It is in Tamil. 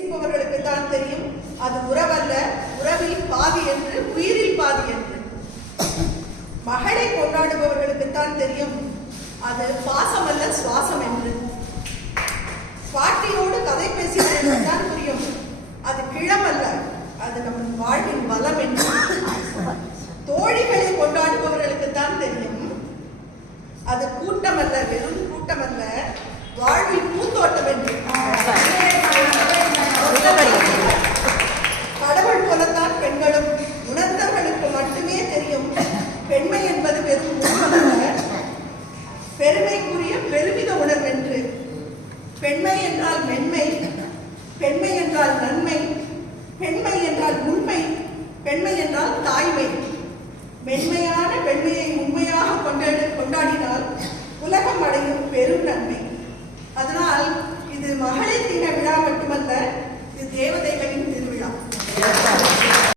இருப்பவர்களுக்கு தான் தெரியும் அது உறவல்ல, உறவில் பாதி என்று, உயிரில் பாதி என்று. மகளை கொண்டாடுபவர்களுக்கு தான் தெரியும் அது பாசமல்ல சுவாசம் என்று. பாட்டியோடு கதை பேசியவர்களுக்கு தான் புரியும் அது கிழமல்ல, அது நம் வாழ்வின் பலம் என்று. தோழிகளை கொண்டாடுபவர்களுக்கு தான் தெரியும் அது கூட்டமல்ல, வெறும் கூட்டமல்ல, வாழ்வில் பூந்தோட்டம் என்று. கடவுள் போலத்தான் பெண்களும். உணர்ந்தவர்களுக்கு மட்டுமே தெரியும் பெண்மை என்பது வெறும் உணர்வல்ல, பெருமைக்குரிய பெருமித உணர்வென்று. பெண்மை என்றால் மென்மை, பெண்மை என்றால் நன்மை, பெண்மை என்றால் உண்மை, பெண்மை என்றால் தாய்மை. மென்மையான பெண்மையை உண்மையாக கொண்டாடினால் உலகம் அடையும் பெரும் நன்மை. அதனால் இது மகளிர் தின விழா மட்டுமல்ல,